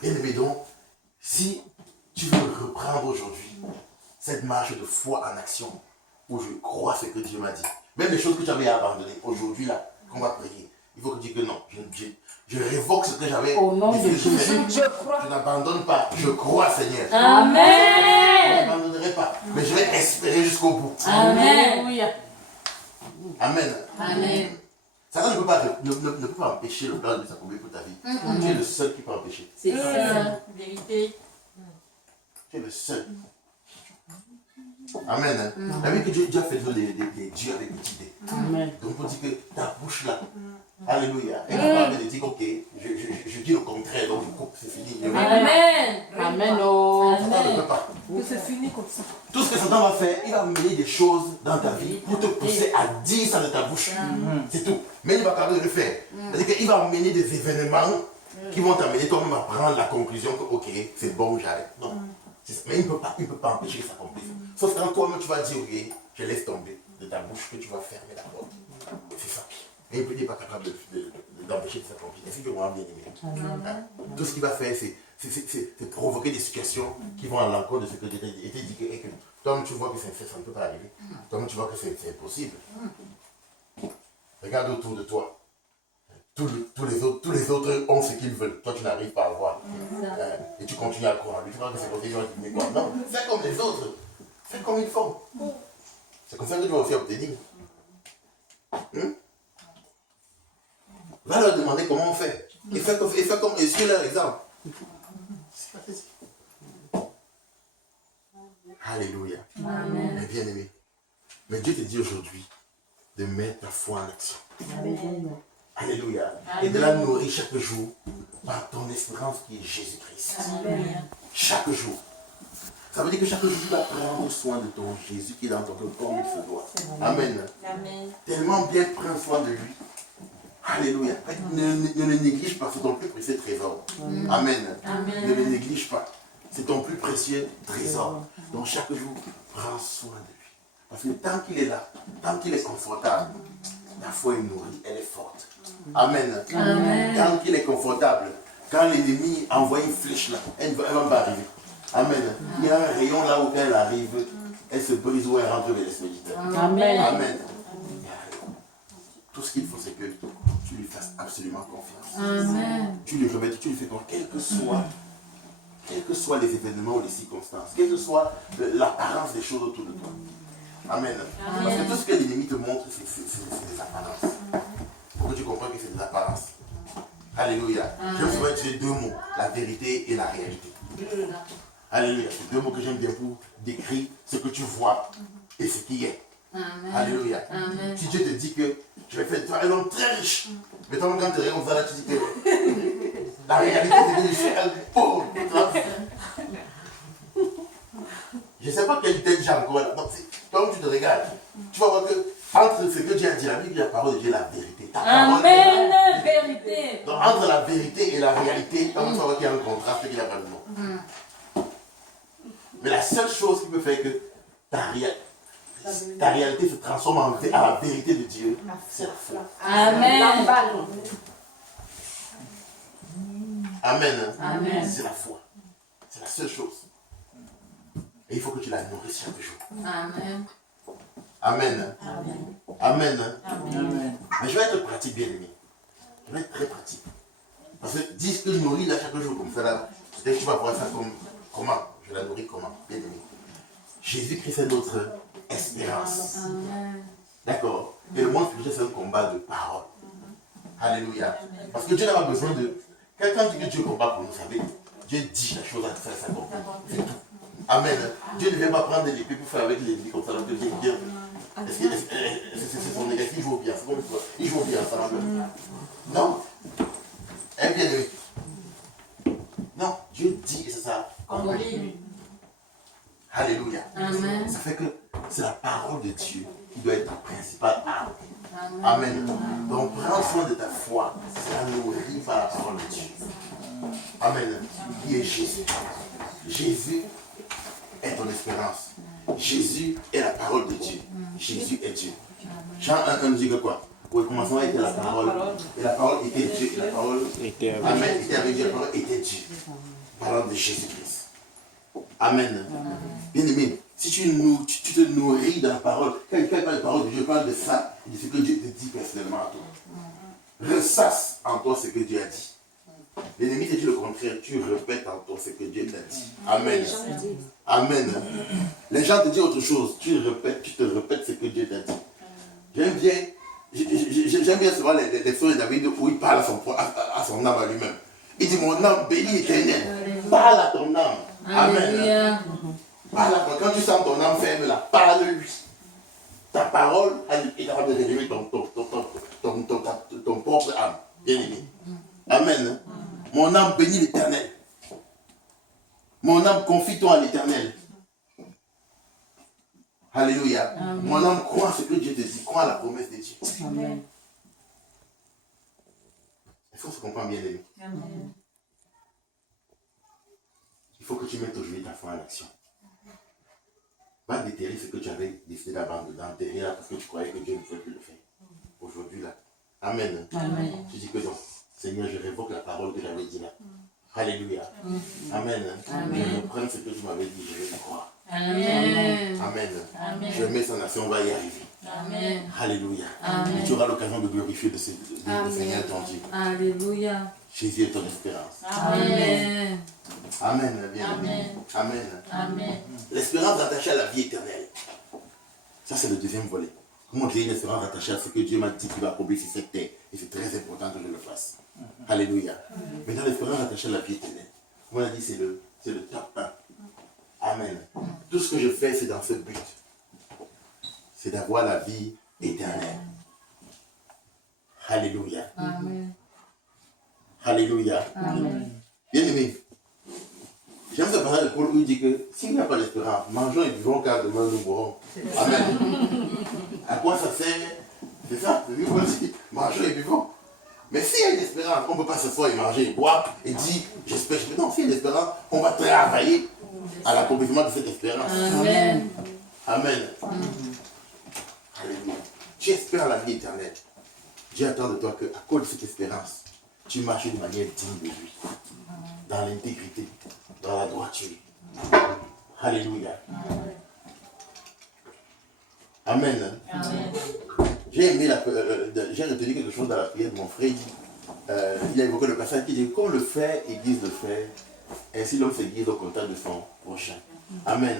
Bien-aimé, donc, si tu veux reprendre aujourd'hui cette marche de foi en action, où je crois ce que Dieu m'a dit, même les choses que tu avais abandonnées, aujourd'hui, là, qu'on va prier, il faut que tu dises que non, je révoque ce que j'avais. Au nom de Jésus, je crois. Je n'abandonne pas, je crois, Seigneur. Amen. Je n'abandonnerai pas, mais je vais espérer jusqu'au bout. Amen. Amen. Amen. Satan ne peut pas empêcher le plan de s'accomplir pour ta vie. Tu es le seul qui peut empêcher. C'est ça. Vérité. Tu es le seul. Amen. La vie que Dieu a fait des dieux avec des idées. Amen. Donc on dit que ta bouche là, alléluia, elle va parler de dire ok, je dis le contraire, donc je coupe, c'est fini. Amen. Amen. Oh. Satan ne peut pas. Que c'est fini comme ça. Tout ce que Satan va faire, il va mener des choses dans ta vie pour te pousser à dire ça de ta bouche. C'est tout. Mais il va quand même le faire. C'est-à-dire qu'il va mener des événements qui vont t'amener toi-même à prendre la conclusion que ok, c'est bon, j'arrête. Non. Mais il ne peut pas empêcher que ça s'accomplisse. Sauf que quand toi-même tu vas dire ok, je laisse tomber de ta bouche que tu vas fermer la porte. C'est ça. Mais il n'est pas capable d'empêcher que ça s'accomplisse. C'est vraiment bien aimé. Tout ce qu'il va faire, c'est provoquer des situations qui vont à l'encontre de ce que Dieu t'a dit. Et que toi-même tu vois que ça ne peut pas arriver. Toi-même tu vois que c'est impossible. Regarde autour de toi. Tous les autres ont ce qu'ils veulent. Toi, tu n'arrives pas à voir. Et tu continues à croire. Tu crois que c'est comme ça que tu quoi. Non, fais comme les autres. Fais comme ils font. C'est comme ça que tu vas aussi obtenir. Va leur demander comment on fait. Et fais comme et suis leur exemple. C'est pas facile. Alléluia. Mais bien aimé. Mais Dieu te dit aujourd'hui de mettre ta foi en action. Alléluia. Et de la nourrir chaque jour par ton espérance qui est Jésus-Christ. Chaque jour. Ça veut dire que chaque jour tu vas prendre soin de ton Jésus qui est dans ton cœur comme il se doit. Amen. Tellement bien prendre soin de lui. Alléluia. Ne le néglige pas, c'est ton plus précieux trésor. Amen. Ne le néglige pas. C'est ton plus précieux trésor. Donc chaque jour, prends soin de lui. Parce que tant qu'il est là, tant qu'il est confortable, la foi est nourrie, elle est forte. Amen. Tant qu'il est confortable, quand l'ennemi envoie une flèche là, elle ne va pas arriver. Amen. Il y a un rayon là où elle arrive, elle se brise ou elle rentre vers l'expéditeur. Amen. Tout ce qu'il faut, c'est que tu lui fasses absolument confiance. Tu lui remets, tu lui fais confiance, quels que soient les événements ou les circonstances, quelle que soit l'apparence des choses autour de toi. Amen. Parce que tout ce que l'ennemi te montre, c'est des apparences. Pour que tu comprennes que c'est des apparences. Alléluia. Je me souviens utiliser deux mots, la vérité et la réalité. Alléluia. C'est deux mots que j'aime bien pour décrire ce que tu vois et ce qui est. Alléluia. Si Dieu te dit que je vais faire un homme très riche, mais toi, quand tu regardes comme ça, là, tu dis que la réalité, c'est que je suis un pauvre. Je ne sais pas quelle tête j'ai encore là. Donc, quand tu te regardes, tu vas voir que entre ce que Dieu a dit, la Bible, la parole de Dieu, la vérité. Amen. Vérité. Donc, entre la vérité et la réalité, tu vas voir qu'il y a un contraste qu'il n'y a pas de nom. Mais la seule chose qui peut faire que ta réalité se transforme à la vérité de Dieu, c'est la foi. Amen. Amen. C'est la foi. C'est la seule chose. Et il faut que tu la nourrisses chaque jour. Amen. Mais je vais être pratique, bien aimé. Je vais être très pratique. Parce que dis que nourris là chaque jour comme ça là. Peut-être que tu vas voir ça comme comment. Je la nourris comment, bien aimé. Jésus-Christ est notre espérance. D'accord. Et le monde spirituel, c'est un combat de parole. Alléluia. Parce que Dieu n'a pas besoin de. Quelqu'un dit que Dieu combat pour nous, savez. Dieu dit la chose à faire, ça combat. C'est tout. Amen. Dieu ne vient pas prendre l'épée pour faire avec l'ennemi comme ça. Donc Dieu vient. C'est son négatif, il joue bien. Il joue bien ensemble. Non. Eh bien, non, Dieu dit et c'est ça. Alléluia. Ça fait que c'est la parole de Dieu qui doit être ta principale arme. Amen. Donc prends soin de ta foi. C'est la nourrir par la parole de Dieu. Amen. Qui est Jésus. Jésus est ton espérance. Jésus est la parole de Dieu. Jésus est Dieu. Jean 1 nous dit que quoi? Au commencement était la parole. Et la parole était Dieu. Et la parole était avec Dieu. La parole était Dieu. Parole de Jésus-Christ. Amen. Bien aimé, si tu te nourris de la parole, quand il parle de la parole de Dieu, parle de ça, de ce que Dieu te dit personnellement à toi. Ressasse en toi ce que Dieu a dit. L'ennemi te dit le contraire, tu répètes en toi ce que Dieu t'a dit. Amen. Amen. Les gens te disent autre chose, tu te répètes ce que Dieu t'a dit. J'aime bien souvent les sons de David où il parle à son âme à lui-même. Il dit, mon âme bénit l'Éternel. Parle à ton âme. Amen. Parle à ton, quand tu sens ton âme faible, parle-lui. Ta parole est capable de révéler ton propre âme. Bien aimé. Amen. Mon âme bénit l'Éternel. Mon âme confie-toi à l'Éternel. Alléluia. Amen. Mon âme croit ce que Dieu te dit, croit à la promesse de Dieu. Amen. Il faut se comprendre bien, aimé. Amen. Il faut que tu mettes aujourd'hui ta foi en action. Va déterrer ce que tu avais décidé d'enterrer là parce que tu croyais que Dieu ne pouvait plus le faire. Aujourd'hui là. Amen. Amen. Tu dis que non. Seigneur, je révoque la parole que j'avais dit là. Alléluia. Amen. Amen. Je reprends ce que tu m'avais dit, je vais y croire. Amen. Amen. Amen. Je mets son action, on va y arriver. Amen. Alléluia. Amen. Et tu auras l'occasion de glorifier de Seigneur ton Dieu. Alléluia. Jésus est ton espérance. Amen. Amen. Bien. Amen. Amen. Amen. L'espérance attachée à la vie éternelle. Ça, c'est le deuxième volet. Comment j'ai une espérance attachée à ce que Dieu m'a dit qu'il va accomplir sur cette terre. Et c'est très important que je le fasse. Alléluia. Maintenant, l'espérance attachée à la vie éternelle. Comme on a dit, c'est le top 1. Amen. Tout ce que je fais, c'est dans ce but. C'est d'avoir la vie éternelle. Alléluia. Amen. Alléluia. Amen. Bien aimé, j'aime ce passage de Paul où il dit que s'il n'y a pas d'espérance, mangeons et buvons car demain nous mourrons. Amen. À quoi ça sert? C'est ça, c'est Paul dit, mangeons et buvons. Mais s'il y a une espérance, on ne peut pas s'asseoir et manger et boire et dire j'espère. Non, s'il y a une espérance, on va travailler à l'accomplissement de cette espérance. Amen. Amen. Alléluia. Tu espères la vie éternelle. Dieu attend de toi qu'à cause de cette espérance, tu marches de manière digne de lui. Dans l'intégrité, dans la droiture. Alléluia. Amen. Amen. J'ai retenu quelque chose dans la prière de mon frère. Il a évoqué le passage qui dit comme le fer aiguise le fer, ainsi l'homme s'aiguise au contact de son prochain. Amen.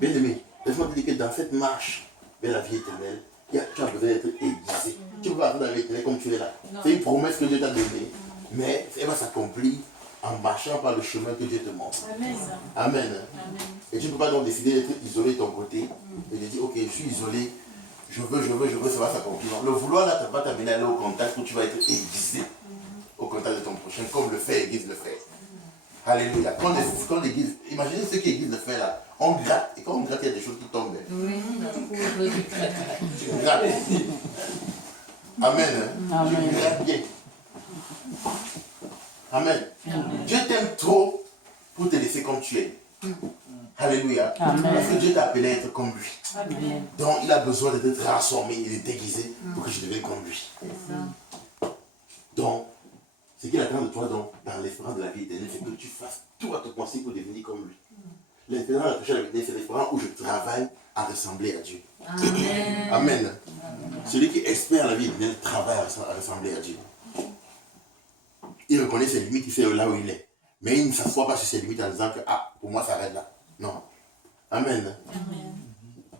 Bien aimé, laisse-moi te dire que dans cette marche vers la vie éternelle, tu as besoin d'être aiguisé. Tu ne peux pas attendre dans la vie éternelle comme tu es là. C'est une promesse que Dieu t'a donnée, mais elle va s'accomplir en marchant par le chemin que Dieu te montre. Amen. Amen. Et tu ne peux pas donc décider d'être isolé de ton côté et de dire ok, je suis isolé, je veux, ça va s'accomplir. Le vouloir là va t'amener à aller au contact où tu vas être aiguisé au contact de ton prochain, comme le fer aiguise le fer. Alléluia. Quand on aiguise, imaginez ceux qui aiguisent le fer là, on gratte, et quand on gratte, il y a des choses qui tombent. Oui. Tu grattes. Amen. Amen. Tu grattes bien. Amen. Amen. Dieu t'aime trop pour te laisser comme tu es. Alléluia. Amen. Parce que Dieu t'a appelé à être comme lui. Amen. Donc il a besoin d'être transformé et de déguisé pour que je devienne comme lui. Donc, ce qu'il attend de toi dans l'espérance de la vie éternelle, c'est que tu fasses tout à ton possible pour devenir comme lui. L'espérance attachée à la vie éternelle, c'est l'espérance où je travaille à ressembler à Dieu. Amen. Amen. Celui qui espère la vie éternelle travaille à ressembler à Dieu. Il reconnaît ses limites, il sait là où il est. Mais il ne s'assoit pas sur ses limites en disant que pour moi ça arrête là. Non. Amen. Amen.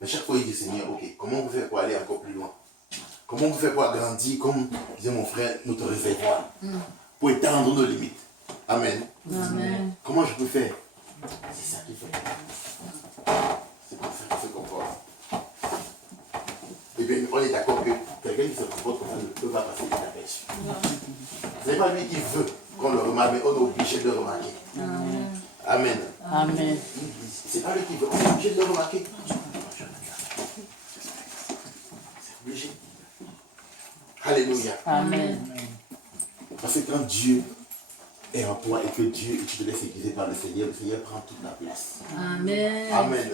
Mais chaque fois il dit Seigneur, ok, comment vous faites pour aller encore plus loin? Comment vous faites pour agrandir, comme disait mon frère, notre réservoir, pour étendre nos limites? Amen. Amen. Comment je peux faire? C'est ça qu'il fait. C'est comme ça qu'il se comporte. Et bien, on est d'accord que quelqu'un qui se comporte comme ça ne peut pas passer inaperçu. Ce n'est pas lui qui veut qu'on le remarque, mais on est obligé de le remarquer. Amen. Amen. Amen. C'est pas lui qui veut, on est obligé de le remarquer. C'est obligé. Alléluia. Amen. Parce que quand Dieu est en toi et que Dieu, et tu te laisses aiguiser par le Seigneur prend toute la place. Amen. Amen.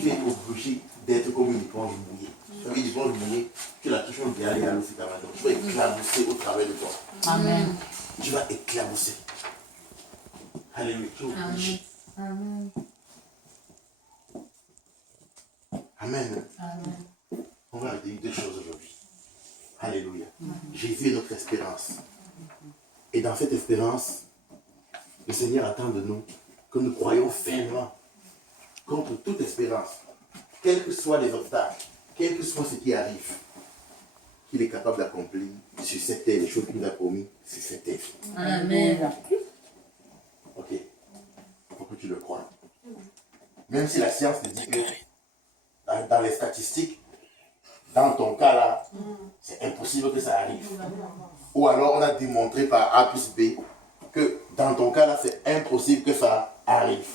Tu es obligé d'être comme une éponge mouillée. Vous savez, une éponge mouillée, tu la touches, on vient aller à l'eau, c'est ta main. Tu vas éclabousser au travers de toi. Amen. Tu vas éclabousser. Alléluia. Tu es obligé. Amen. Amen. Amen. On va dire deux choses aujourd'hui. Alléluia. Jésus est notre espérance. Et dans cette espérance, le Seigneur attend de nous que nous croyons fermement contre toute espérance, quels que soient les obstacles, quel que soit ce qui arrive, qu'il est capable d'accomplir sur cette terre les choses qu'il nous a promis sur cette terre. Amen. Ok. Il faut que tu le crois. Même si la science te dit que dans les statistiques, dans ton cas là, c'est impossible que ça arrive. Ou alors on a démontré par A plus B que dans ton cas là, c'est impossible que ça arrive.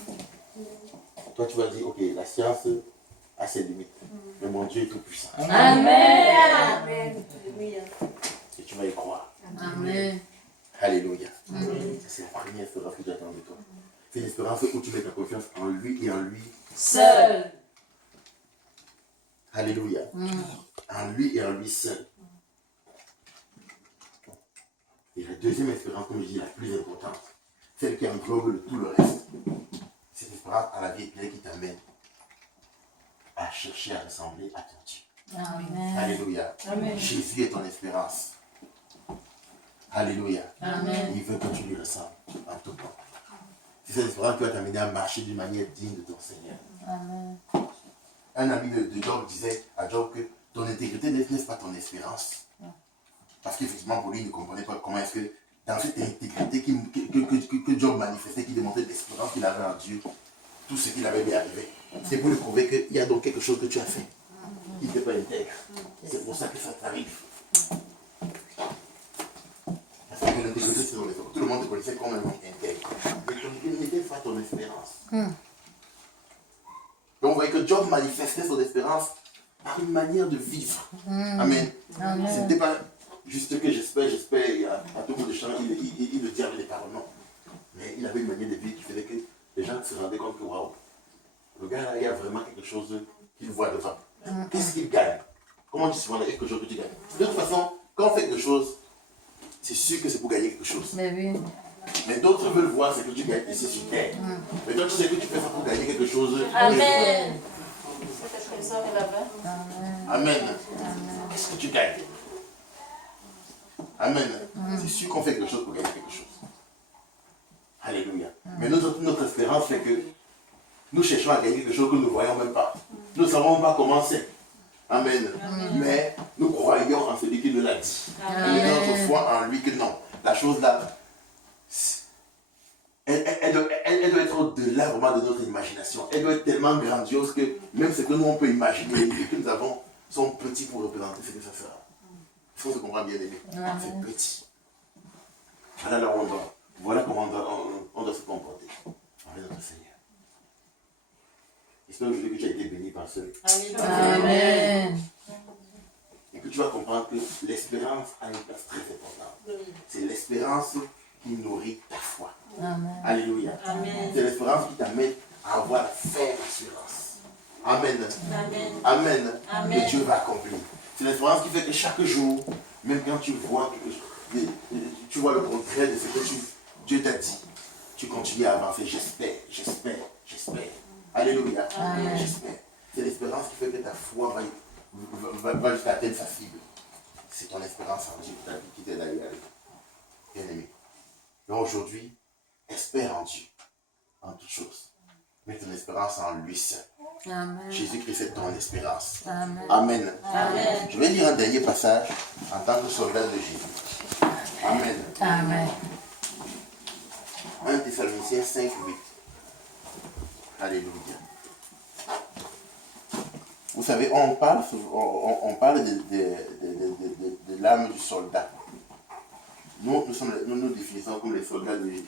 Toi tu vas dire, ok, la science a ses limites. Mais mon Dieu est tout puissant. Amen. Et tu vas y croire. Amen. Alléluia. C'est la première espérance que j'attends de toi. C'est une espérance où tu mets ta confiance en lui et en lui. Seul. Alléluia. En lui et en lui seul. Et la deuxième espérance, comme je dis, la plus importante, celle qui englobe tout le reste, c'est l'espérance à la vie éternelle qui t'amène à chercher à ressembler à ton Dieu. Amen. Alléluia. Amen. Jésus est ton espérance. Alléluia. Amen. Il veut que tu lui ressembles en tout temps. C'est cette espérance qui va t'amener à marcher d'une manière digne de ton Seigneur. Amen. Un ami de Job disait à Job que ton intégrité n'est pas ton espérance. Parce qu'effectivement, pour lui, il ne comprenait pas comment est-ce que dans cette intégrité que Job manifestait, qui démontrait l'espérance qu'il avait en Dieu, tout ce qu'il avait bien arrivé. C'est pour lui prouver qu'il y a donc quelque chose que tu as fait qui n'était pas intègre. C'est pour ça que ça t'arrive. Parce que l'intégrité, c'est dans les autres. Tout le monde te connaissait comme un homme intègre. Mais ton n'était pas ton espérance. Donc, on voyait que Job manifestait son espérance par une manière de vivre. Amen. Ce n'était pas juste que j'espère, à tout bout de champ, il le dit avec des paroles, non. Mais il avait une manière de vivre qui faisait que les gens se rendaient compte que, waouh, le gars là, il y a vraiment quelque chose qu'il voit devant. Qu'est-ce qu'il gagne? Comment tu sais quelque chose que tu gagnes? De toute façon, quand on fait quelque chose, c'est sûr que c'est pour gagner quelque chose. Mais oui. Mais d'autres veulent voir ce que tu gagnes ici sur terre. Mais toi, tu sais que tu fais ça pour gagner quelque chose. Amen. Amen. Qu'est-ce que tu gagnes? Amen. C'est sûr qu'on fait quelque chose pour gagner quelque chose. Alléluia. Mais notre espérance fait que nous cherchons à gagner quelque chose que nous ne voyons même pas. Nous ne savons pas comment c'est. Amen. Mais nous croyons en celui qui nous l'a dit. Et nous avons notre foi en lui que non. La chose là, elle doit être au-delà vraiment de notre imagination. Elle doit être tellement grandiose que même ce que nous on peut imaginer, et que nous avons, sont petits pour représenter ce que ça sera. Il faut se comprendre bien aimé. C'est petit. Voilà là où on doit. Voilà comment on doit se comporter avec notre Seigneur. J'espère aujourd'hui que tu as été béni par ce. Amen. Et que tu vas comprendre que l'espérance a une place très importante. C'est l'espérance qui nourrit ta foi. Amen. Alléluia. C'est l'espérance qui t'amène à avoir la ferme assurance. Amen. Amen. Que Dieu va accomplir. C'est l'espérance qui fait que chaque jour, même quand tu vois quelque chose, tu vois le contraire de ce que Dieu t'a dit, tu continues à avancer. J'espère. Alléluia. J'espère. C'est l'espérance qui fait que ta foi va jusqu'à atteindre sa cible. C'est ton espérance en Dieu qui t'aide à y aller. Bien aimé. Donc aujourd'hui, espère en Dieu, en toutes choses. Mets ton espérance en lui seul. Jésus-Christ est ton espérance. Amen. Je vais lire un dernier passage en tant que soldat de Jésus. Amen. 1 Thessaloniciens 5, 8. Alléluia. Vous savez, on parle de l'âme du soldat. Nous définissons comme les soldats de Jésus.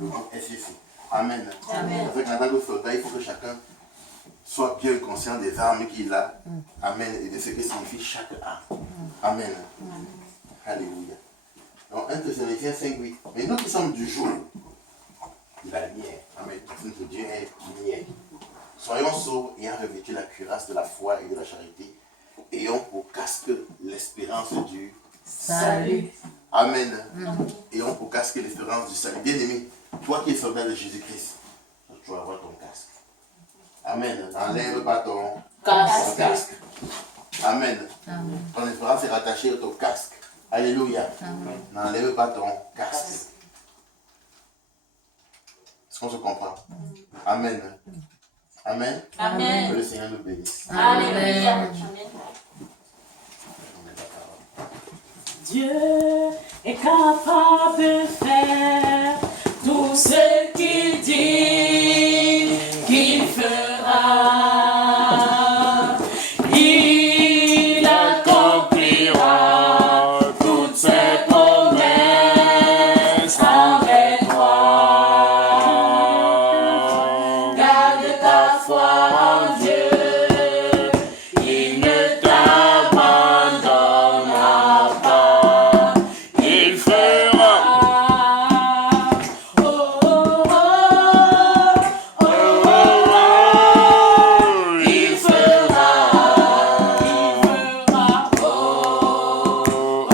Le groupe SCC. Amen. Avec en tant que soldat, il faut que chacun soit bien conscient des armes qu'il a. Amen. Et de ce que signifie chaque arme. Amen. Alléluia. Dans 1 Thessaloniciens 5, 8. Mais nous qui sommes du jour, de la lumière. Amen. Notre Dieu est lumière. Soyons sobres ayant revêtu la cuirasse de la foi et de la charité. Ayons pour casque l'espérance du Salut. Amen. Ayons pour casque l'espérance du salut. Bien-aimé, toi qui es soldat de Jésus-Christ, tu vas avoir ton casque. Amen. N'enlève pas ton casque. Amen. Ton espérance est rattachée à ton casque. Alléluia. N'enlève pas ton casque. Est-ce qu'on se comprend? Amen. Amen. Amen. Que le Seigneur nous bénisse. Alléluia. Dieu est capable de faire tout ce qu'il dit qu'il fera. Il accomplira toutes ses promesses envers toi. Garde ta foi en Dieu. Il ne t'abandonnera pas. Il fera. Oh, oh, oh, oh, oh, oh. Il fera. Il fera. Oh, oh, oh, oh,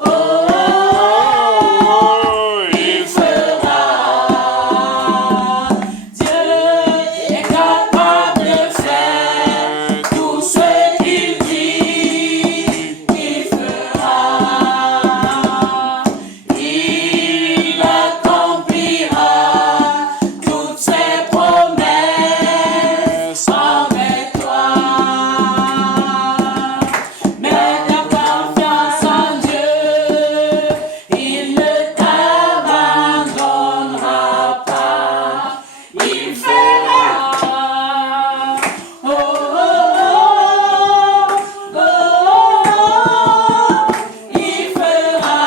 oh, oh. Il fera. Dieu est capable de faire tout ce qu'il dit qu'il fera. Il accomplira toutes ses promesses envers toi. Mets ta confiance en Dieu, il ne t'abandonnera pas. Il fera. Oh, oh, oh, oh, oh. Il fera.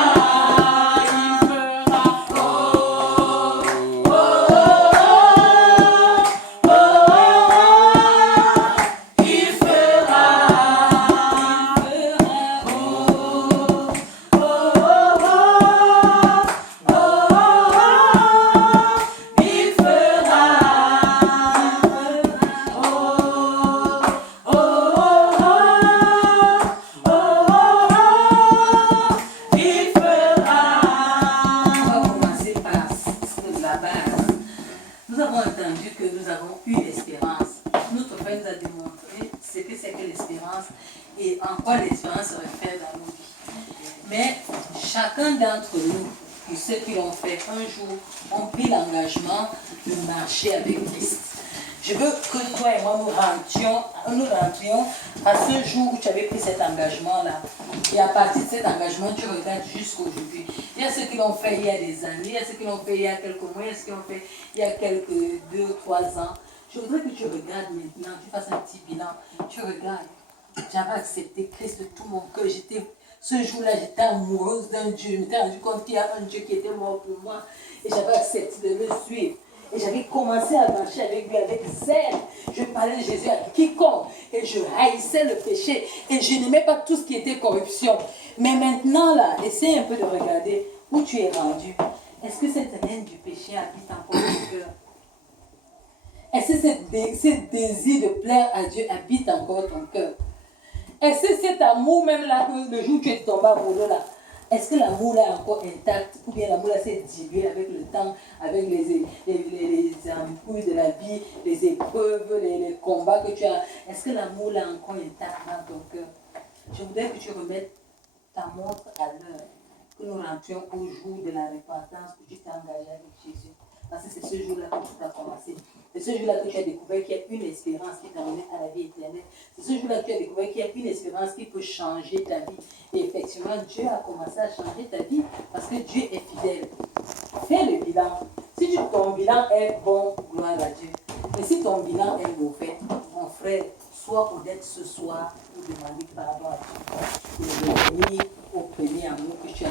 Oh, oh, oh, oh, il fera. Il fera. Il fera. On va commencer par la base. Nous avons entendu que nous avons une espérance. Notre Père nous a démontré ce que c'est que l'espérance et en quoi l'espérance se réfère dans nos vies. Mais chacun d'entre nous, et ceux qui l'ont fait un jour, ont pris l'engagement de marcher avec Christ. Je veux que toi et moi nous rentrions à ce jour où tu avais pris cet engagement-là. Et à partir de cet engagement, tu regardes jusqu'aujourd'hui. Il y a ceux qui l'ont fait il y a des années, il y a ceux qui l'ont fait il y a quelques mois, il y a ceux qui l'ont fait il y a quelques 2, 3 ans. Je voudrais que tu regardes maintenant, tu fasses un petit bilan. Tu regardes. J'avais accepté Christ de tout mon cœur. Ce jour-là, j'étais amoureuse d'un Dieu. Je m'étais rendu compte qu'il y a un Dieu qui était mort pour moi. Et j'avais accepté de le suivre. Et j'avais commencé à marcher avec lui avec zèle. Je parlais de Jésus à quiconque. Et je haïssais le péché. Et je n'aimais pas tout ce qui était corruption. Mais maintenant, là, essaie un peu de regarder où tu es rendu. Est-ce que cette haine du péché habite encore ton cœur? Est-ce que ce désir de plaire à Dieu habite encore ton cœur? Est-ce que cet amour, même là, le jour où tu es tombé amoureux là, est-ce que l'amour là est encore intact ou bien l'amour là s'est dilué avec le temps, avec les embrouilles de la vie, les épreuves, les combats que tu as? Est-ce que l'amour là est encore intact dans ton cœur? Je voudrais que tu remettes ta montre à l'heure, que nous rentrions au jour de la repentance, que tu t'es engagé avec Jésus. Parce que c'est ce jour-là que tout a commencé. C'est ce jour-là que tu as découvert qu'il y a une espérance qui t'a mené à la vie éternelle. C'est ce jour-là que tu as découvert qu'il y a une espérance qui peut changer ta vie. Et effectivement, Dieu a commencé à changer ta vie parce que Dieu est fidèle. Fais le bilan. Si ton bilan est bon, gloire à Dieu. Mais si ton bilan est mauvais, mon frère, sois honnête ce soir pour demander pardon à Dieu. Et revenir au premier amour que tu as.